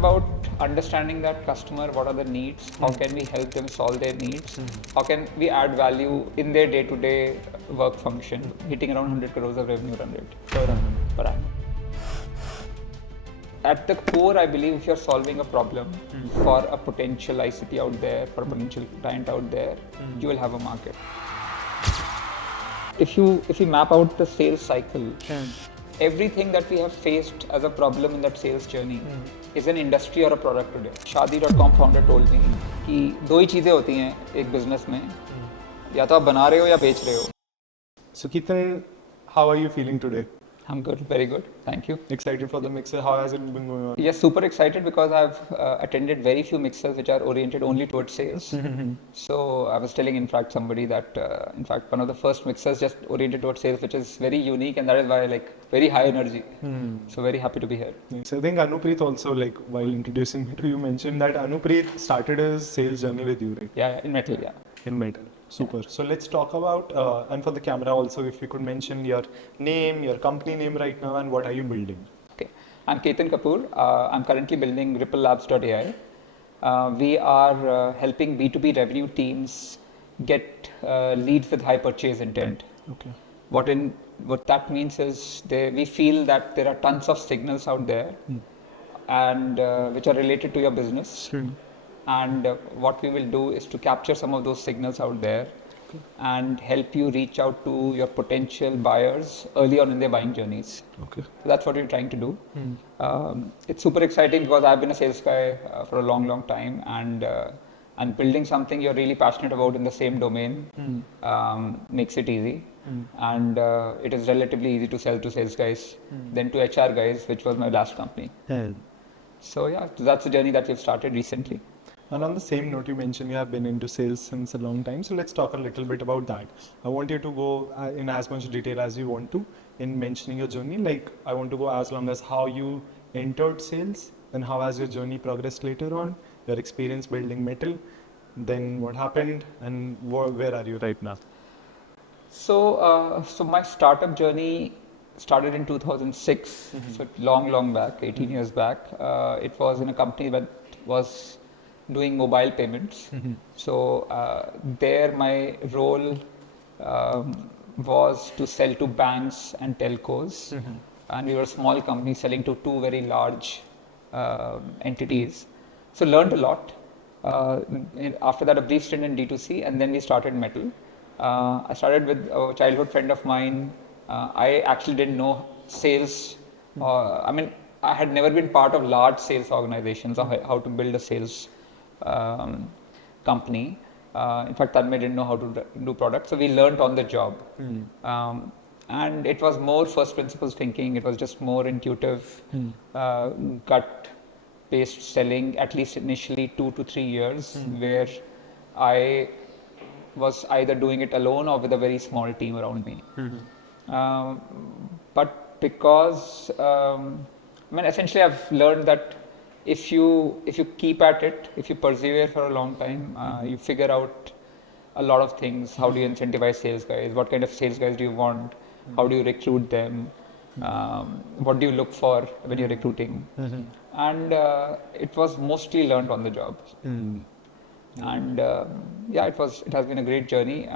about understanding that customer, what are the needs, how can we help them solve their needs, how can we add value in their day-to-day work function, hitting around 100 crores of revenue run rate per annum. At the core, I believe if you're solving a problem for a potential ICP out there, for a potential client out there, you will have a market. If you map out the sales cycle, everything that we have faced as a problem in that sales journey is an industry or a product today. Shaadi.com founder told me कि दो ही चीजें होती हैं एक business में, या तो आप बना रहे हो या बेच रहे हो. So Ketan, how are you feeling today? I'm good, very good. Thank you. Excited for the mixer? How has it been going on? Yes, super excited because I've attended very few mixers which are oriented only towards sales. So I was telling, in fact, somebody that, in fact, one of the first mixers just oriented towards sales, which is very unique, and that is why very high energy. So very happy to be here. So I think Anupreet also, while introducing me to you, mentioned that Anupreet started his sales journey with you, right? Yeah, in Mettl, yeah. In Mettl. Super. So let's talk about, and for the camera also, if you could mention your name, your company name right now, and what are you building? Okay. I'm Ketan Kapoor. I'm currently building Ripplelabs.ai. We are helping B2B revenue teams get leads with high purchase intent. Okay. What that means is we feel that there are tons of signals out there and which are related to your business. And what we will do is to capture some of those signals out there and help you reach out to your potential buyers early on in their buying journeys. Okay. So that's what we're trying to do. It's super exciting because I've been a sales guy for a long, long time, and building something you're really passionate about in the same domain makes it easy. And it is relatively easy to sell to sales guys than to HR guys, which was my last company. So yeah, that's the journey that we've started recently. And on the same note, you mentioned you have been into sales since a long time. So let's talk a little bit about that. I want you to go in as much detail as you want to in mentioning your journey. I want to go as long as how you entered sales, then how has your journey progressed later on, your experience building Mettl, then what happened, and where are you right now? So my startup journey started in 2006, so long back, 18 years back. It was in a company that was doing mobile payments. So there my role was to sell to banks and telcos, and we were a small company selling to two very large entities. So learned a lot. After that, a brief stint in D2C, and then we started Mettl. I started with a childhood friend of mine. I actually didn't know sales. I had never been part of large sales organizations or how to build a sales company. In fact, Tanmay didn't know how to do products, so we learned on the job. And it was more first principles thinking. It was just more intuitive, gut-based selling, at least initially 2 to 3 years, where I was either doing it alone or with a very small team around me. But because, essentially I've learned that if you keep at it, if you persevere for a long time, you figure out a lot of things. How do you incentivize sales guys? What kind of sales guys do you want? How do you recruit them? What do you look for when you're recruiting? And it was mostly learned on the job. And it has been a great journey.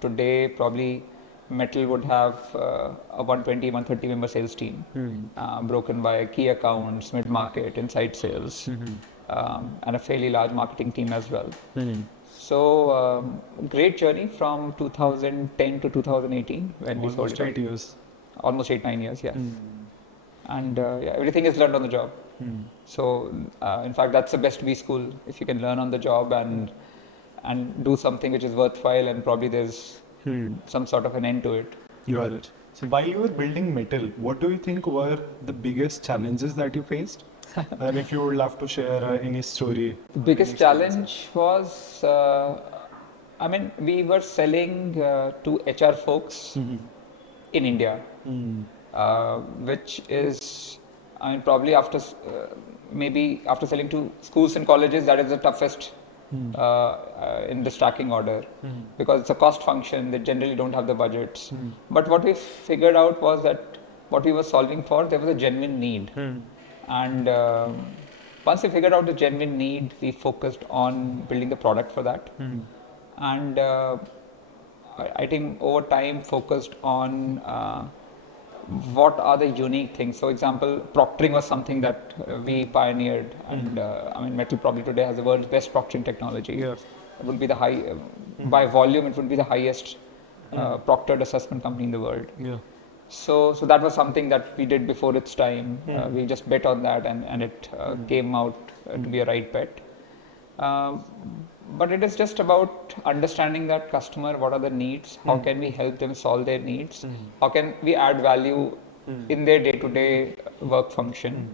Today, probably Mettl would have a 120, 130 member sales team, broken by key accounts, mid-market, inside sales, and a fairly large marketing team as well. So great journey from 2010 to 2018 when we sold it. Almost 8 years. Almost 8-9 years, yeah. And everything is learned on the job. So in fact, that's the best B-school, if you can learn on the job and do something which is worthwhile, and probably there's some sort of an end to it. You are it. So while you were building Mettl, what do you think were the biggest challenges that you faced? And if you would love to share any story. The biggest challenge was, we were selling to HR folks in India, which is, probably after selling to schools and colleges, that is the toughest in the stacking order, because it's a cost function. They generally don't have the budgets. But what we figured out was that what we were solving for, there was a genuine need. And once we figured out the genuine need, we focused on building the product for that. And I think over time focused on what are the unique things. So example, proctoring was something that we pioneered, and I mean, Mettl probably today has the world's best proctoring technology. Yes. It would be the by volume, it would be the highest proctored assessment company in the world. Yeah. So that was something that we did before its time. We just bet on that, and it came out to be a right bet. But it is just about understanding that customer, what are the needs, how can we help them solve their needs, how can we add value in their day-to-day work function.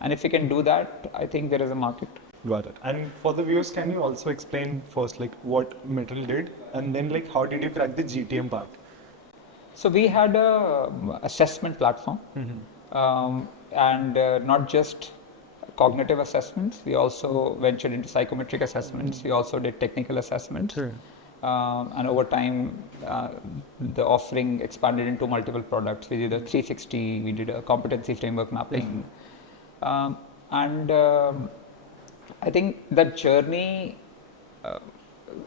And if we can do that, I think there is a market. Got it. And for the viewers, can you also explain first like what Mettl did, and then like how did you crack the GTM part? So we had a assessment platform, and not just cognitive assessments. We also ventured into psychometric assessments. We also did technical assessments. And over time, the offering expanded into multiple products. We did a 360. We did a competency framework mapping, and I think that journey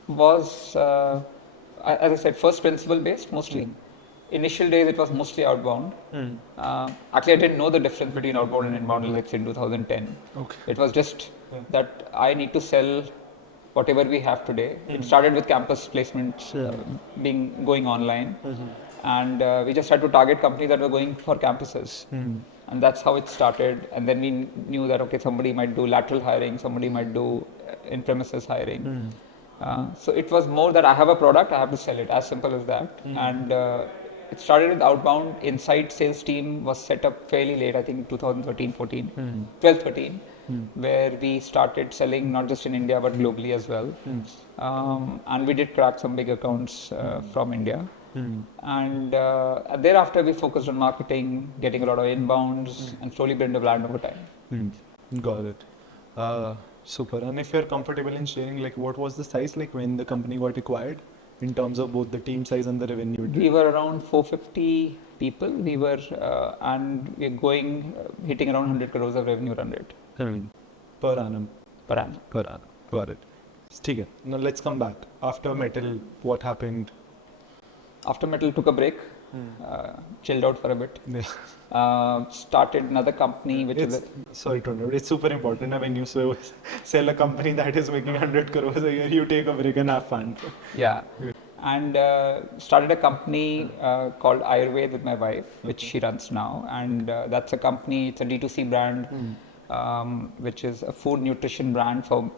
was, as I said, first principle based mostly. Initial days it was mostly outbound. Actually, I didn't know the difference between outbound and inbound let's say in 2010. Okay. It was just that I need to sell whatever we have today. It started with campus placements going online, and we just had to target companies that were going for campuses. And that's how it started. And then we knew that, okay, somebody might do lateral hiring, somebody might do in-premises hiring. So it was more that I have a product, I have to sell it, as simple as that. And it started with outbound. Inside sales team was set up fairly late, I think 2013, 14, 12, 13, where we started selling not just in India, but globally as well. And we did crack some big accounts from India. And thereafter we focused on marketing, getting a lot of inbounds, and slowly built a brand over time. Got it. Super. And if you're comfortable in sharing, like what was the size like when the company got acquired in terms of both the team size and the revenue? We were around 450 people. We were, and we're hitting around 100 crores of revenue run rate. Per annum. Per annum. Per annum. Got it. Okay. Now let's come back. After Mettl, what happened? After Mettl took a break, chilled out for a bit. Started another company which is sorry to interrupt. It's super important when you sell a company that is making 100 crores a year, you take a break and have fun. Yeah. And started a company called Ayurved with my wife, which she runs now. And that's a company, it's a D2C brand, which is a food nutrition brand for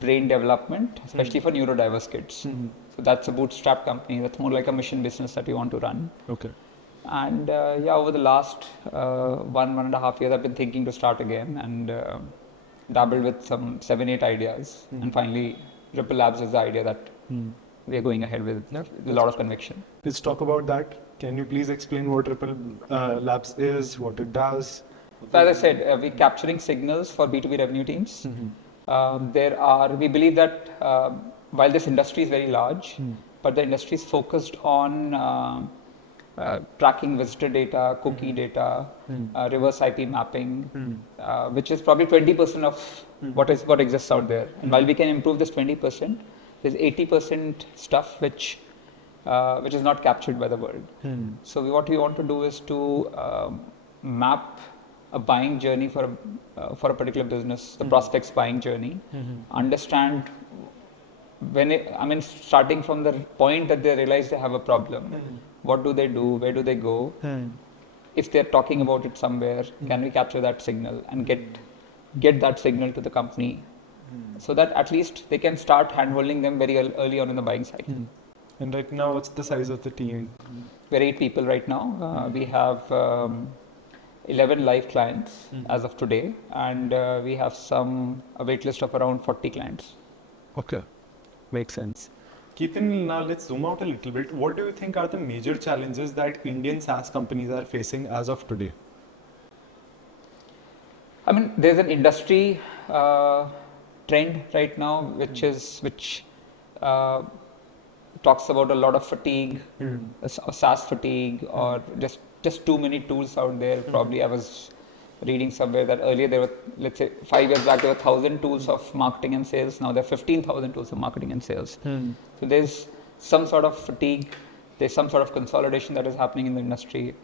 brain development, especially for neurodiverse kids. So that's a bootstrap company. That's more like a mission business that we want to run. Okay. And over the last 1.5 years, I've been thinking to start again, and dabbled with some 7-8 ideas. And finally, Ripplelabs is the idea that we are going ahead with a lot of conviction. Let's talk about that. Can you please explain what Ripplelabs is, what it does? So as I said, we're capturing signals for B2B revenue teams. We believe that while this industry is very large, but the industry is focused on tracking visitor data, cookie data, reverse IP mapping, which is probably 20% of what exists out there. And while we can improve this 20%, there's 80% stuff which is not captured by the world. So what we want to do is to map a buying journey for a particular business, the prospect's buying journey, understand starting from the point that they realize they have a problem, what do they do, where do they go, if they're talking about it somewhere, can we capture that signal and get that signal to the company, so that at least they can start handholding them very early on in the buying cycle. And right now, what's the size of the team? We're 8 people right now. We have 11 live clients as of today, and we have a wait list of around 40 clients. Okay, makes sense. Ketan, now let's zoom out a little bit. What do you think are the major challenges that Indian SaaS companies are facing as of today? I mean, there's an industry trend right now, which talks about a lot of fatigue, SaaS fatigue, or just too many tools out there. Probably I was reading somewhere that earlier there were, let's say 5 years back, there were 1,000 tools of marketing and sales. Now there are 15,000 tools of marketing and sales. So there's some sort of fatigue. There's some sort of consolidation that is happening in the industry.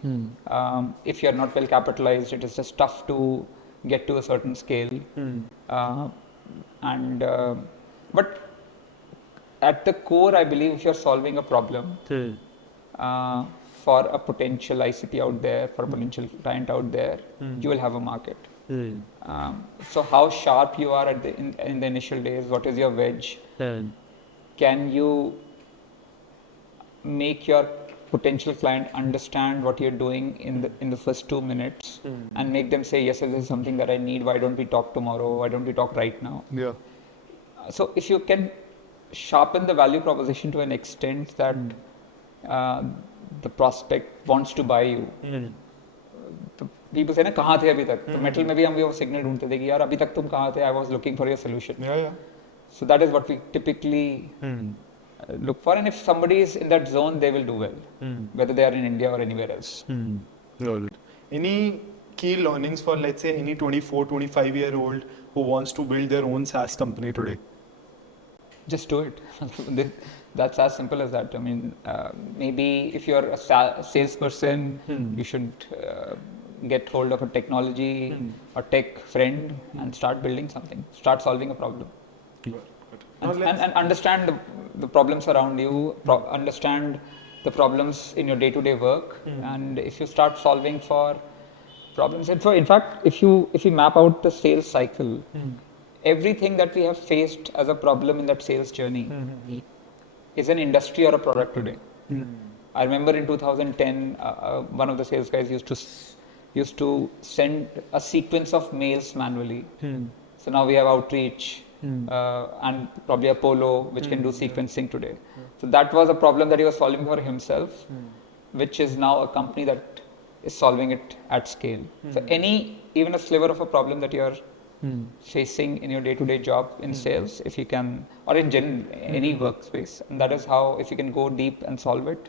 If you're not well capitalized, it is just tough to get to a certain scale. But at the core, I believe if you're solving a problem for a potential ICP out there, for a potential client out there, you will have a market. So how sharp you are in the initial days, what is your wedge? Can you make your potential client understand what you're doing in the first 2 minutes and make them say, yes, this is something that I need. Why don't we talk tomorrow? Why don't we talk right now? Yeah. So if you can sharpen the value proposition to an extent that the prospect wants to buy you. People say, na, kahan the abhi tak? So Mettl mein bhi hum wo signal dhoondte the ki yaar abhi tak tum kahan the? I was looking for your solution. Yeah. So that is what we typically look for, and if somebody is in that zone, they will do well, whether they are in India or anywhere else. Got it. Any key learnings for, let's say, any 24, 25-year-old who wants to build their own SaaS company today? Just do it. That's as simple as that. I mean, maybe if you're a salesperson, you should get hold of a technology or tech friend and start building something, start solving a problem. And understand the problems around you, understand the problems in your day-to-day work, and if you start solving for problems, and in fact, if you map out the sales cycle, everything that we have faced as a problem in that sales journey is an industry or a product today. I remember in 2010, one of the sales guys used to send a sequence of mails manually. So now we have Outreach. And probably Apollo, which can do sequencing today. So that was a problem that he was solving for himself, which is now a company that is solving it at scale. So even a sliver of a problem that you're facing in your day-to-day job in sales, if you can, or in general, any workspace, and that is how, if you can go deep and solve it,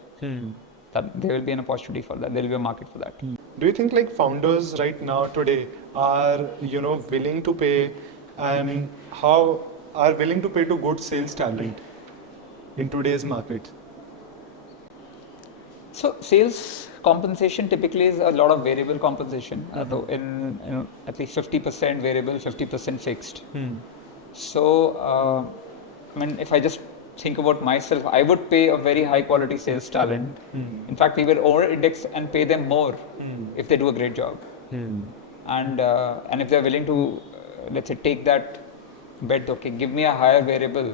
that there will be an opportunity for that. There will be a market for that. Do you think like founders right now today are, willing to pay, and how are willing to pay to good sales talent in today's market? So sales compensation typically is a lot of variable compensation, in at least 50% variable, 50% fixed. So I mean, if I just think about myself, I would pay a very high quality sales talent. In fact, we will over index and pay them more if they do a great job. And if they're willing to, let's say, take that bet, okay, give me a higher variable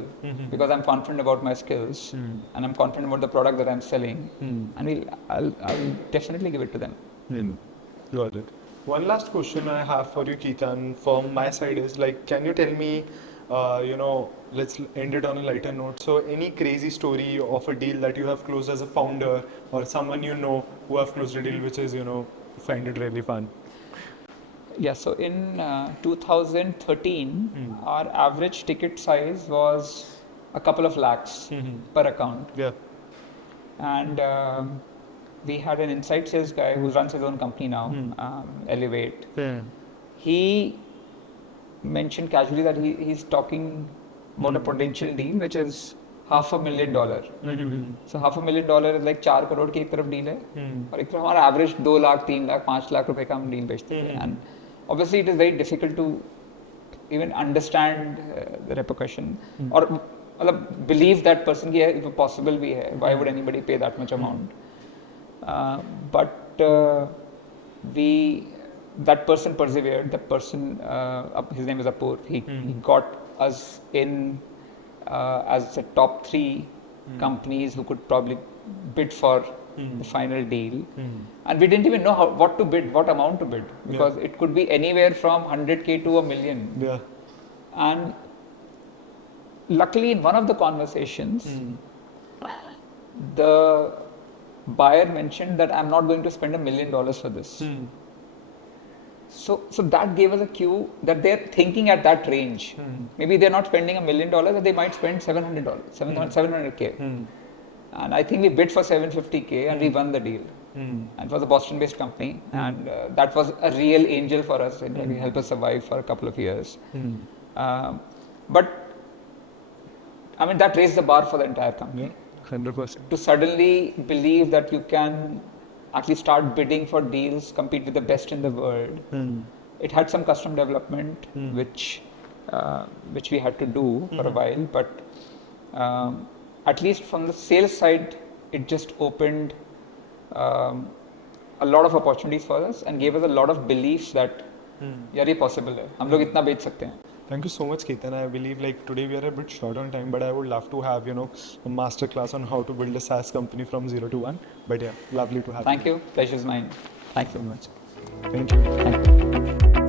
because I'm confident about my skills and I'm confident about the product that I'm selling, and I'll definitely give it to them. Got it. One last question I have for you, Ketan, from my side is like, can you tell me, let's end it on a lighter note. So any crazy story of a deal that you have closed as a founder, or someone who have closed a deal which is, find it really fun? Yeah, so in 2013, our average ticket size was a couple of lakhs per account. Yeah. And we had an inside sales guy who runs his own company now, Elevate. Yeah. He mentioned casually that he's talking about a potential deal which is $500,000. So $500,000 is like 4 crore की एक तरफ deal है, और एक तरफ हमारा average 2 lakh 3 lakh 5 lakh रुपए का हम deal बेचते हैं. And obviously it is very difficult to even understand the repercussion or believe that person कि if possible भी है, why would anybody pay that much amount? But that person persevered. That person, his name is Apur. He got us in as the top 3 companies who could probably bid for the final deal. And we didn't even know what to bid, what amount to bid, because it could be anywhere from 100K to $1 million. Yeah. And luckily, in one of the conversations, the buyer mentioned that I'm not going to spend $1 million for this. So that gave us a cue that they're thinking at that range. Maybe they're not spending $1 million, but they might spend $700K. And I think we bid for $750K and we won the deal. Hmm. and it was a Boston-based company, and that was a real angel for us. It really helped us survive for a couple of years. Hmm. But I mean, that raised the bar for the entire company. Yeah, 100%. To suddenly believe that you can actually start bidding for deals, compete with the best in the world. Hmm. It had some custom development, which we had to do for a while, but at least from the sales side, it just opened a lot of opportunities for us and gave us a lot of beliefs that यार ये possible है, हम लोग इतना बेच सकते हैं. Thank you so much, Ketan. I believe like today we are a bit short on time, but I would love to have a master class on how to build a SaaS company from 0 to 1. But yeah, lovely to have Thank you. Pleasure's mine. Thanks so much. Thank you. Thank you.